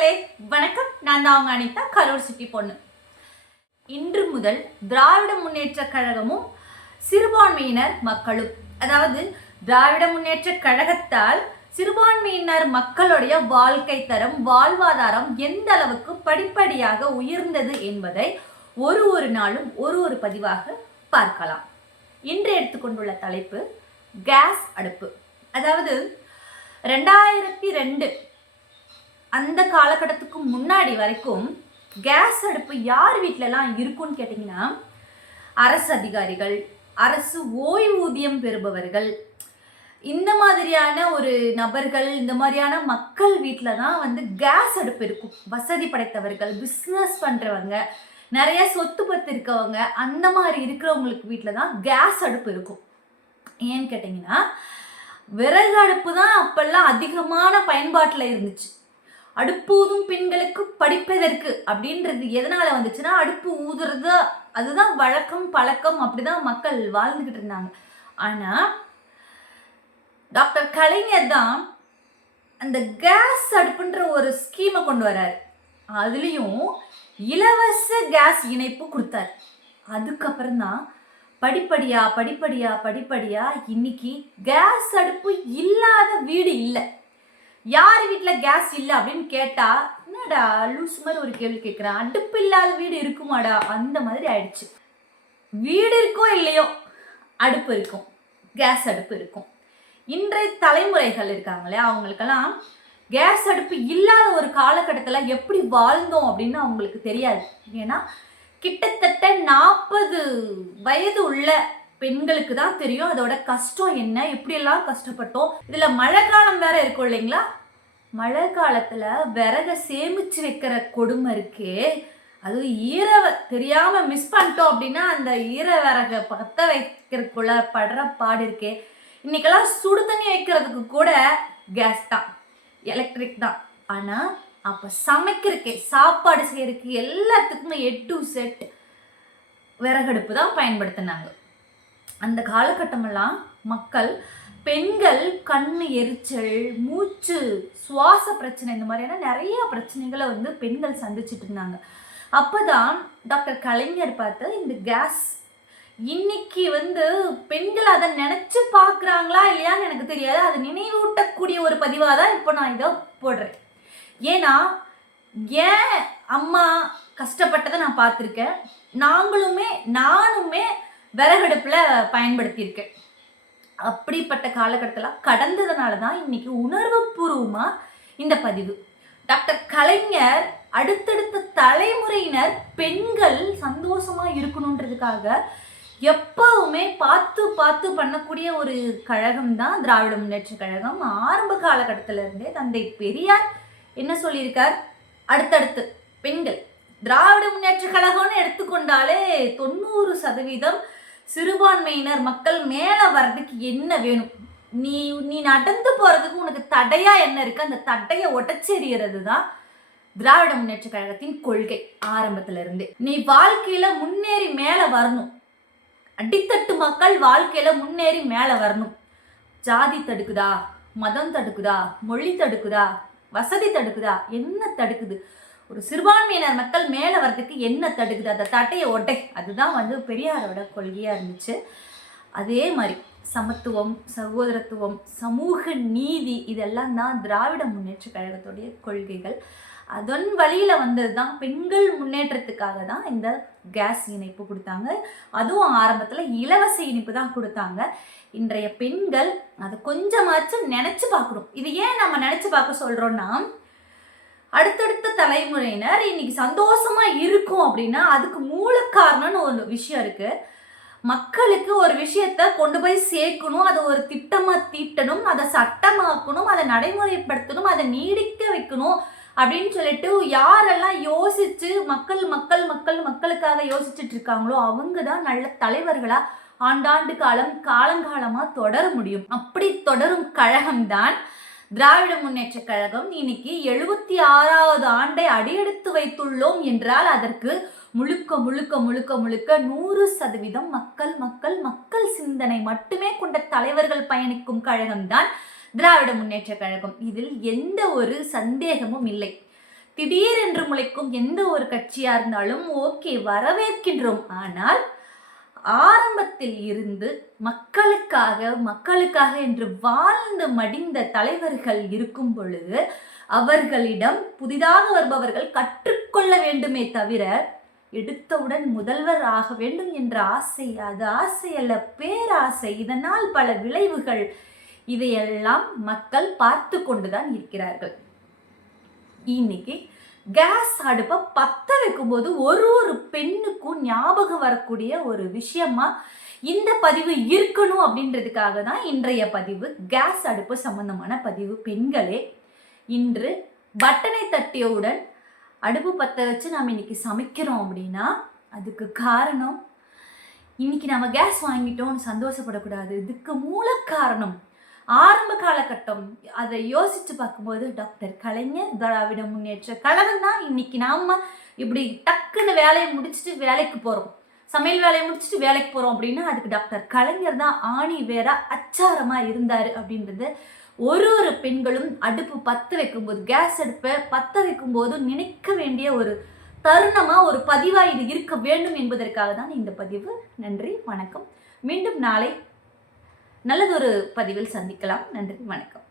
மக்களே வணக்கம். நான் தான் அவங்க அனிதா, கரூர் சிட்டி பொண்ணு. இன்று முதல் திராவிட முன்னேற்ற கழகமும் சிறுபான்மையினர் மக்களும், அதாவது திராவிட முன்னேற்ற கழகத்தால் சிறுபான்மையினர் மக்களுடைய வாழ்க்கை தரம், வாழ்வாதாரம் எந்த அளவுக்கு படிப்படியாக உயர்ந்தது என்பதை ஒரு நாளும் ஒரு பதிவாக பார்க்கலாம். இன்று எடுத்துக்கொண்டுள்ள தலைப்பு கேஸ் அடுப்பு. அதாவது 2002 அந்த காலகட்டத்துக்கு முன்னாடி வரைக்கும் கேஸ் அடுப்பு யார் வீட்டிலலாம் இருக்குன்னு கேட்டிங்கன்னா, அரசு அதிகாரிகள், அரசு ஓய்வூதியம் பெறுபவர்கள், இந்த மாதிரியான ஒரு நபர்கள், இந்த மாதிரியான மக்கள் வீட்டில் தான் கேஸ் அடுப்பு இருக்கும். வசதி படைத்தவர்கள், பிஸ்னஸ் பண்ணுறவங்க, நிறைய சொத்து பத்து இருக்கவங்க, அந்த மாதிரி இருக்கிறவங்களுக்கு வீட்டில் தான் கேஸ் அடுப்பு இருக்கும். ஏன்னு கேட்டிங்கன்னா, விறகு அடுப்பு தான் அப்பெல்லாம் அதிகமான பயன்பாட்டில் இருந்துச்சு. அடுப்பு ஊதும் பெண்களுக்கு படிப்பதற்கு அப்படின்றது எதனால வந்துச்சுன்னா, அடுப்பு ஊதுறது அதுதான் வழக்கம், பழக்கம், அப்படிதான் மக்கள் வாழ்ந்துகிட்டு இருந்தாங்க. ஆனா டாக்டர் கலைஞர் தான் அந்த கேஸ் அடுப்புன்ற ஒரு ஸ்கீமை கொண்டு வராரு. அதுலேயும் இலவச கேஸ் இணைப்பு கொடுத்தாரு. அதுக்கப்புறம் தான் படிப்படியா இன்னைக்கு கேஸ் அடுப்பு இல்லாத வீடு இல்லை. யார் வீட்டில் கேஸ் இல்லை அப்படின்னு கேட்டால், என்னடா லூஸ் மாதிரி ஒரு கேள்வி கேட்குறேன், அடுப்பு இல்லாத வீடு இருக்குமாடா, அந்த மாதிரி ஆயிடுச்சு. வீடு இருக்கோ இல்லையோ அடுப்பு இருக்கும், கேஸ் அடுப்பு இருக்கும். இன்றைய தலைமுறைகள் இருக்காங்களே, அவங்களுக்கெல்லாம் கேஸ் அடுப்பு இல்லாத ஒரு காலகட்டத்தில் எப்படி வாழ்ந்தோம் அப்படின்னு அவங்களுக்கு தெரியாது. ஏன்னா கிட்டத்தட்ட 40 வயது உள்ள பெண்களுக்கு தான் தெரியும் அதோட கஷ்டம் என்ன, எப்படியெல்லாம் கஷ்டப்பட்டோம். இதில் மழை காலம் வேற இருக்கும் இல்லைங்களா? மழை காலத்தில் விறகை சேமிச்சு வைக்கிற கொடுமை இருக்கே, அது தெரியாமல் மிஸ் பண்ணிட்டோம் அப்படின்னா அந்த விறகை பற்ற வைக்கிறதுக்குள்ள படுற பாடு இருக்கே. இன்னைக்கெல்லாம் சுடு தண்ணி வைக்கிறதுக்கு கூட கேஸ் தான், எலக்ட்ரிக் தான். ஆனால் அப்போ சமைக்கிறதுக்கே, சாப்பாடு செய்யறதுக்கு எல்லாத்துக்குமே A to Z விறகடுப்பு தான் பயன்படுத்தினாங்க. அந்த காலகட்டமெல்லாம் மக்கள், பெண்கள் கண்ணு எரிச்சல், மூச்சு, சுவாச பிரச்சனை, இந்த மாதிரியான நிறைய பிரச்சனைகளை பெண்கள் சந்திச்சுட்டு இருந்தாங்க. அப்போதான் டாக்டர் கலைஞர் பார்த்து இந்த கேஸ், இன்னைக்கு பெண்கள் அதை நினைச்சு பார்க்குறாங்களா இல்லையான்னு எனக்கு தெரியாது, அதை நினைவூட்டக்கூடிய ஒரு பதிவாக தான் இப்போ நான் இதை போடுறேன். ஏன்னா ஏன் அம்மா கஷ்டப்பட்டதை நான் பார்த்துருக்கேன், நானுமே விறகடுப்பில் பயன்படுத்தியிருக்கேன். அப்படிப்பட்ட காலகட்டத்தில் கடந்ததுனால தான் இன்னைக்கு உணர்வுபூர்வமாக இந்த பதிவு. டாக்டர் கலைஞர் அடுத்தடுத்த தலைமுறையினர் பெண்கள் சந்தோஷமாக இருக்கணுன்றதுக்காக எப்பவுமே பார்த்து பண்ணக்கூடிய ஒரு கழகம் தான் திராவிட முன்னேற்ற கழகம். ஆரம்ப காலகட்டத்திலிருந்தே தந்தை பெரியார் என்ன சொல்லியிருக்கார், அடுத்தடுத்து பெண்கள், திராவிட முன்னேற்ற கழகம்னு எடுத்துக்கொண்டாலே 90% சிறுபான்மையினர் மக்கள் மேலே வர்றதுக்கு என்ன வேணும், நீ நடந்து போகிறதுக்கு உனக்கு தடையா என்ன இருக்கு, அந்த தடையை உடைச்செறிகிறது தான் திராவிட முன்னேற்ற கழகத்தின் கொள்கை. ஆரம்பத்துல இருந்து நீ வாழ்க்கையில முன்னேறி மேலே வரணும், அடித்தட்டு மக்கள் வாழ்க்கையில முன்னேறி மேலே வரணும். ஜாதி தடுக்குதா, மதம் தடுக்குதா, மொழி தடுக்குதா, வசதி தடுக்குதா, என்ன தடுக்குது? ஒரு சிறுபான்மையினர் மக்கள் மேலே வர்றதுக்கு என்ன தடுக்குது, அந்த தட்டையை ஒட்டை. அதுதான் பெரியாரோட கொள்கையாக இருந்துச்சு. அதே மாதிரி சமத்துவம், சகோதரத்துவம், சமூக நீதி, இதெல்லாம் தான் திராவிட முன்னேற்ற கழகத்துடைய கொள்கைகள். அதன் வழியில் வந்தது தான் பெண்கள் முன்னேற்றத்துக்காக தான் இந்த கேஸ் இணைப்பு கொடுத்தாங்க. அதுவும் ஆரம்பத்தில் இலவச இணைப்பு தான் கொடுத்தாங்க. இன்றைய பெண்கள் அதை கொஞ்சமாச்சும் நினச்சி பார்க்கணும். இது ஏன் நம்ம நினச்சி பார்க்க சொல்கிறோன்னா, அடுத்தடுத்த தலைமுறையினர் இன்னைக்கு சந்தோஷமா இருக்கும் அப்படின்னா அதுக்கு மூல காரணம்னு ஒரு விஷயம் இருக்கு. மக்களுக்கு ஒரு விஷயத்த கொண்டு போய் சேர்க்கணும், அதை ஒரு திட்டமா தீட்டணும், அதை சட்டமாக்கணும், அதை நடைமுறைப்படுத்தணும், அதை நீடிக்க வைக்கணும் அப்படின்னு சொல்லிட்டு யாரெல்லாம் யோசிச்சு மக்களுக்காக யோசிச்சுட்டு இருக்காங்களோ அவங்க தான் நல்ல தலைவர்களா ஆண்டாண்டு காலங்காலமா தொடர முடியும். அப்படி தொடரும் கழகம்தான் திராவிட முன்னேற்ற கழகம். இன்னைக்கு 76வது ஆண்டை அடியெடுத்து வைத்துள்ளோம் என்றால் அதற்கு முழுக்க 100% மக்கள் சிந்தனை மட்டுமே கொண்ட தலைவர்கள் பயணிக்கும் கழகம்தான் திராவிட முன்னேற்ற கழகம். இதில் எந்த ஒரு சந்தேகமும் இல்லை. திடீரென்று முளைக்கும் எந்த ஒரு கட்சியா இருந்தாலும் ஓகே, வரவேற்கின்றோம். ஆனால் ஆரம்பத்தில் இருந்து மக்களுக்காக என்று வாழ்ந்து மடிந்த தலைவர்கள் இருக்கும் பொழுது அவர்களிடம் புதிதாக வருபவர்கள் கற்றுக்கொள்ள வேண்டுமே தவிர, எடுத்தவுடன் முதல்வர் ஆக வேண்டும் என்ற ஆசை, அது ஆசை அல்ல, பேராசை. இதனால் பல விளைவுகள், இதையெல்லாம் மக்கள் பார்த்து கொண்டுதான் இருக்கிறார்கள். இன்னைக்கு கேஸ் அடுப்பை பற்ற வைக்கும்போது ஒரு பெண்ணுக்கும் ஞாபகம் வரக்கூடிய ஒரு விஷயமா இந்த பதிவு இருக்கணும் அப்படின்றதுக்காக தான் இன்றைய பதிவு. கேஸ் அடுப்பு சம்பந்தமான பதிவு. பெண்களே, இன்று பட்டனை தட்டியவுடன் அடுப்பு பற்ற வச்சு நாம் இன்னைக்கு சமைக்கிறோம் அப்படின்னா அதுக்கு காரணம், இன்னைக்கு நம்ம கேஸ் வாங்கிட்டோம்னு சந்தோஷப்படக்கூடாது. இதுக்கு மூல காரணம் ஆரம்ப காலகட்டம். அதை யோசிச்சு பார்க்கும்போது டாக்டர் கலைஞர், திராவிட முன்னேற்ற கழகம் தான் இன்னைக்கு நாம இப்படி டக்குன்னு வேலையை முடிச்சுட்டு வேலைக்கு போறோம், சமையல் வேலையை முடிச்சுட்டு வேலைக்கு போறோம் அப்படின்னா அதுக்கு டாக்டர் கலைஞர் தான் ஆணி வேற அச்சாரமா இருந்தாரு அப்படின்றது ஒரு பெண்களும் அடுப்பு பற்ற வைக்கும்போது, கேஸ் அடுப்பை பற்ற வைக்கும்போது நினைக்க வேண்டிய ஒரு தருணமா, ஒரு பதிவா இது இருக்க வேண்டும் என்பதற்காக தான் இந்த பதிவு. நன்றி, வணக்கம். மீண்டும் நாளை நல்லதொரு பதிவில் சந்திக்கலாம். நன்றி, வணக்கம்.